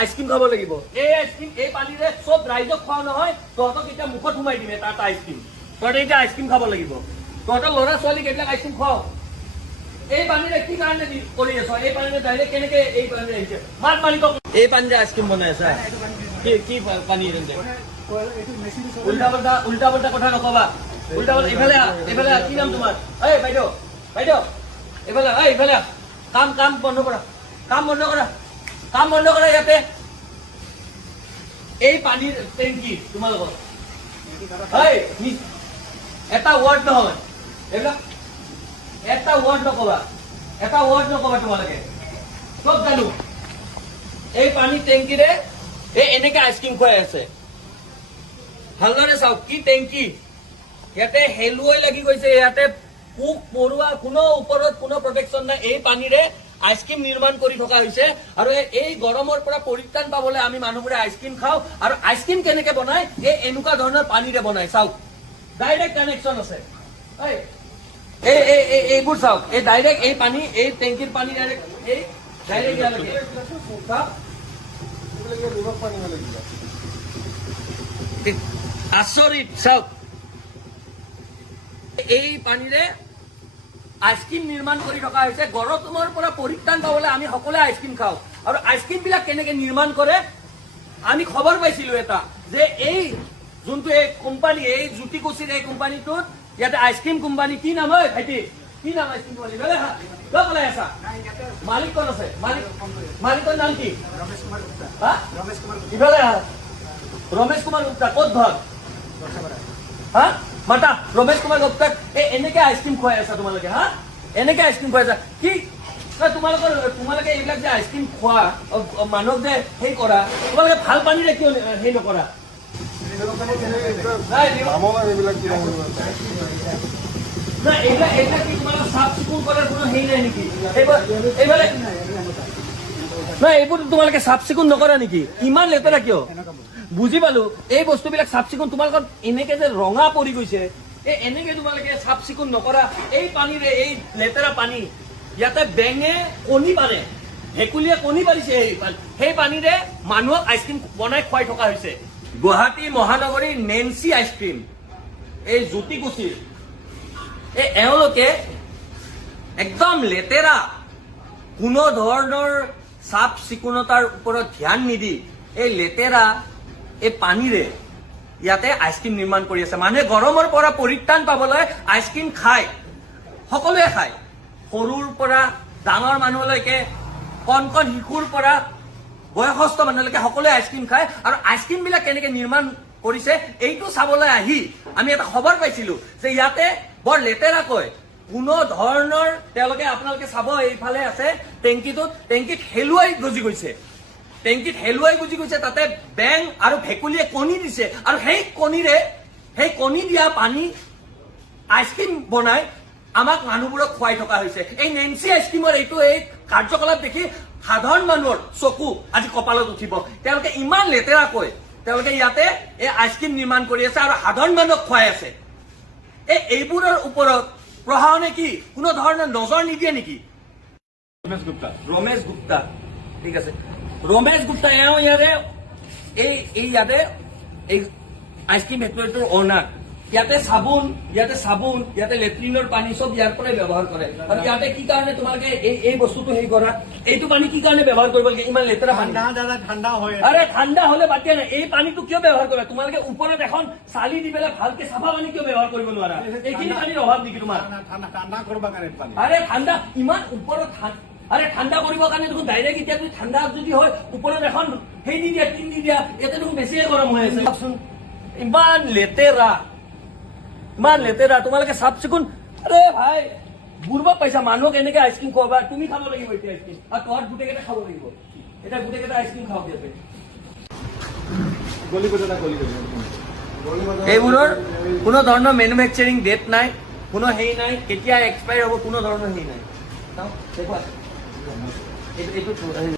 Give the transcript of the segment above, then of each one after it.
আইসক্ৰিম খাব লাগিব এই আইসক্ৰিম এই পানীৰে সব ৰাইজক খোৱা নহয় তহঁতক এতিয়া মুখত সোমাই দিমে তাত আইসক্ৰিম তহঁতে এতিয়া আইসক্ৰিম খাব লাগিব তহঁতৰ ল'ৰা ছোৱালীক এইবিলাক আইসক্ৰিম খুৱাও এই পানীৰে কি কাৰণে কৰি আছ এই পানীৰে ডাইৰেক্ট কেনেকে এই পানী আহিছে মাত মালিকক এই পানীৰে আইসক্রিম বনাই আছা কি পানী এনে উল্টা পাল্টা কথা নকবা উল্টা পাল্টা এইফালে কি নাম তোমাৰ এই বাইদেউ এইফালে কাম বন্ধ কৰা ইয়াতে এই পানীৰ টেংকি তোমালোকৰ এটা ৱাৰ্ড নহয় এইবিলাক এটা ৱাৰ্ড নকবা তোমালোকে চব জানো এই পানীৰ টেংকিৰে এই এনেকে আইচক্ৰীম খুৱাই আছে ভালদৰে চাওক কি টেংকি ইয়াতে হেলুৱৈ লাগি গৈছে ইয়াতে পোক পৰুৱা কোনো ওপৰত কোনো প্ৰটেকশ্যন নাই এই পানীৰে আইসক্ৰিম নিৰ্মাণ কৰি থকা হৈছে আৰু এই গৰমৰ পৰা পৰিত্ৰাণ পাবলৈ আমি মানুহবোৰে আইসক্ৰিম খাওঁ আৰু আইসক্ৰিম কেনেকে বনায় এই এনেকুৱা ধৰণৰ পানীৰে বনায় চাওক ডাইৰেক্ট কানেকশ্যন আছে এইবোৰ চাওক এই ডাইৰেক্ট এই পানী এই টেংকিৰ পানী ডাইৰেক্ট ইয়ালৈকে আচৰিত চাওক এই পানীৰে আইসক্ৰিম নিৰ্মাণ কৰি থকা হৈছে গৰমৰ পৰা পৰিত্ৰাণ পাবলৈ আমি সকলোৱে আইসক্ৰিম খাওঁ আৰু আইসক্ৰিম বিলাক কেনেকে নিৰ্মাণ কৰে আমি খবৰ পাইছিলো এটা যে এই যোনটো এই কোম্পানী এই জ্যোতিকুছিৰ এই কোম্পানীটোত ইয়াতে আইসক্রিম কোম্পানী কি নাম হয় ভাইটি কি নাম আইসক্রিম কোম্পানী কলাই আছা মালিক কোন আছে মালিকৰ নাম কি ইফালে ৰমেশ কুমাৰ গুপ্তা ক'ত ঘৰ মাতা ৰমেশ কুমাৰ গুপ্তাক এনেকে আইসক্ৰিম খুৱাই আছা তোমালোকে এনেকে আইসক্ৰিম খুৱাই আছা কি তোমালোকে এইবিলাক যে আইসক্ৰিম খোৱা মানুহক যে সেই কৰা তোমালোকে ভাল পানীৰে কিয় সেই নকৰা এইবিলাক কি তোমালোকে চাফ চিকুণ কৰাৰ কোনো হেৰি নাই নেকি এইবোৰ তোমালোকে চাফ চিকুণ নকৰা নেকি ইমান লেতেৰা কিয় বুজি পালো এই বস্তুবিলাক চাফ চিকুণ তোমালোকৰ এনেকে যে ৰঙা পৰি গৈছে এনেকে তোমালোকে চাফ চিকুণ নকৰা এই পানীৰে এই লেতেৰা পানী ইয়াতে বেঙে কণী পাৰে ভেকুলীয়ে কণী পাৰিছে সেই পানীৰে মানুহক আইচক্ৰীম বনাই খুৱাই থকা হৈছে গুৱাহাটী মহানগৰীৰ নেন্সি আইচক্ৰীম এই জ্যোতিকুছিৰ এওঁলোকে একদম লেতেৰা কোনো ধৰণৰ চাফ চিকুণতাৰ ওপৰত ধ্যান নিদি এই লেতেৰা এই পানীৰে ইয়াতে আইসক্ৰিম নিৰ্মাণ কৰি আছে মানুহে গৰমৰ পৰা পৰিত্ৰাণ পাবলৈ আইসক্ৰিম খায় সকলোৱে খায় সৰুৰ পৰা ডাঙৰ মানুহলৈকে কণ শিশুৰ পৰা বয়সস্থ মানুহলৈকে সকলোৱে আইসক্ৰিম খায় আৰু আইসক্ৰিম বিলাক কেনেকে নিৰ্মাণ কৰিছে এইটো চাবলৈ আহি আমি এটা খবৰ পাইছিলো যে ইয়াতে বৰ লেতেৰাকৈ কোনো ধৰণৰ তেওঁলোকে আপোনালোকে চাব এইফালে আছে টেংকিত হেলুৱাই গজি গৈছে তাতে বেং আৰু ভেকুলীয়ে কণী দিছে আৰু সেই কণী দিয়া পানী আইসক্ৰিম বনাই আমাক মানুহবোৰক খুৱাই থকা হৈছে এই নেন্সি আইসক্ৰিমৰ এইটো এই কাৰ্যকলাপ দেখি সাধাৰণ মানুহৰ চকু আজি কপালত উঠিব তেওঁলোকে ইমান লেতেৰাকৈ তেওঁলোকে ইয়াতে এই আইসক্ৰিম নিৰ্মাণ কৰি আছে আৰু সাধাৰণ মানুহক খুৱাই আছে এইবোৰৰ ওপৰত প্ৰশাসনে কি কোনো ধৰণৰ নজৰ নিদিয়ে নেকি ৰমেশ গুপ্তা ঠিক আছে ৰমেশ গুপ্তা এওঁ ইয়াৰে ইয়াতে এই আইসক্ৰিম ফেক্টৰীটোৰ অনাৰ ইয়াতে চাবোন ইয়াতে লেট্ৰিনৰ পানী চব ইয়াৰ পৰাই ব্যৱহাৰ কৰে আৰু ইয়াতে কি কাৰণে তোমালোকে এই বস্তুটো হেৰি কৰা এইটো পানী কি কাৰণে ব্যৱহাৰ কৰিব লাগে ইমান লেতেৰা পানী ঠাণ্ডা হয় আৰে ঠাণ্ডা হলে বাদ নাই এই পানীটো কিয় ব্যৱহাৰ কৰা তোমালোকে ওপৰত এখন চালি দি পেলাই ভালকে চাফা পানী কিয় ব্যৱহাৰ কৰিব নোৱাৰা এইখিনি পানীৰ অভাৱ নেকি তোমাৰ ঠাণ্ডা কৰিব কাৰণে আৰে ঠাণ্ডা ইমান ওপৰত আৰে ঠান্ডা কৰিবৰ কাৰণে দেখোন ডাইৰেক্ট এতিয়া যদি ঠাণ্ডা যদি হয় ওপৰত এখন সেই দি দিয়া টিন দি দিয়া ইয়াতে দেখোন বেছিয়ে গৰম হৈ আছে চাওকচোন ইমান লেতেৰা তোমালোকে চাফ চিকুণ আৰে ভাই বুঢ়বা পাইছা মানুহক এনেকে আইচক্ৰীম খুৱাবা তুমি খাব লাগিব এতিয়া আইচক্ৰীম আৰু তহঁত গোটেইকেইটা খাব লাগিব এতিয়া গোটেইকেইটা আইচক্ৰীম খাওক ইয়াতে এইবোৰৰ কোনো ধৰণৰ মেনুফেকচাৰিং ডেট নাই কোনো হেৰি নাই কেতিয়া এক্সপায়াৰ হ'ব কোনো ধৰণৰ হেৰি নাই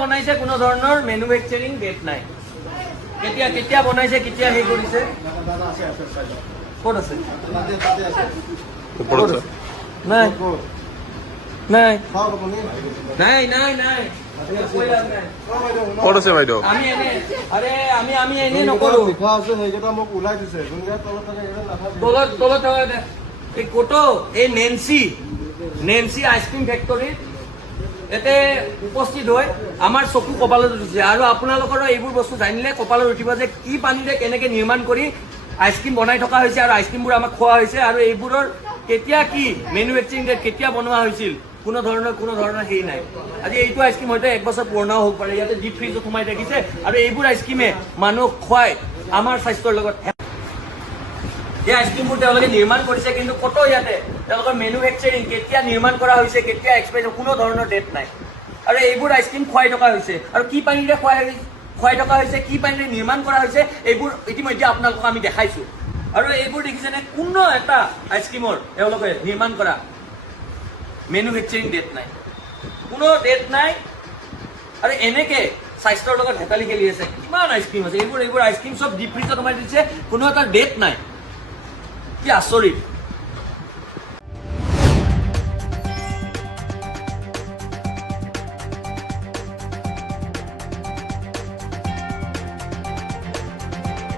বনাইছে কোনো ধৰণৰ মেনুফেকচাৰিং ডেট নাই কেতিয়া বনাইছে কেতিয়া হেৰি কৰিছে ক'ত আছে নাই কৈ লাভ নাই। ক'ত আছে বাইদেউ? আমি এনে আৰে আমি এনে নকৰো। লিখা আছে সেইকেইটা মোক ওলাই দিছে, যোনকেইটা তলত থাকে সেইকেইটা নাথাকে। তলত থকা এই কোটো এই নেন্সি আইচক্ৰীম ফেক্টৰীত এতে উপস্থিত হৈ আমাৰ চকু কপালত উঠিছে। আৰু আপোনালোকৰো এইবোৰ বস্তু জানিলে কপালত উঠিব যে কি পানীৰে কেনেকে নিৰ্মাণ কৰি আইচক্ৰীম বনাই থকা হৈছে আৰু আইচক্ৰীমবোৰ আমাক খোৱা হৈছে, আৰু এইবোৰৰ কেতিয়া কি মেনুফেকচাৰিং ডেট কেতিয়া বনোৱা হৈছিল কোনো ধৰণৰ হেৰি নাই। আজি এইটো আইচক্ৰীম হয়তো 1 বছৰ পুৰণাও হ'ব পাৰে, ইয়াতে ডিপ ফ্ৰিজত সোমাই থাকিছে, আৰু এইবোৰ আইচক্ৰীমে মানুহক খুৱাই আমাৰ স্বাস্থ্যৰ লগত এই আইচক্ৰীমবোৰ তেওঁলোকে নিৰ্মাণ কৰিছে, কিন্তু ক'তো ইয়াতে তেওঁলোকৰ মেনুফেকচাৰিং কেতিয়া নিৰ্মাণ কৰা হৈছে, কেতিয়া এক্সপায়াৰ কোনো ধৰণৰ ডেট নাই। আৰু এইবোৰ আইচক্ৰীম খুৱাই থকা হৈছে, আৰু কি পানীৰে খুৱাই থকা হৈছে, কি পানীৰে নিৰ্মাণ কৰা হৈছে, এইবোৰ ইতিমধ্যে আপোনালোকক আমি দেখাইছো। আৰু এইবোৰ দেখিছেনে, কোনো এটা আইচক্ৰীমৰ তেওঁলোকে নিৰ্মাণ কৰা মেনুফেকচাৰিং ডেট নাই, কোনো ডেট নাই। আৰু এনেকে স্বাস্থ্যৰ লগত হেতালি খেলি আছে। কিমান আইচক্ৰীম আছে, এইবোৰ আইচক্ৰীম চব ডিপ ফ্ৰিজত সোমাই দিছে, কোনো এটা ডেট নাই। কি আচৰিত।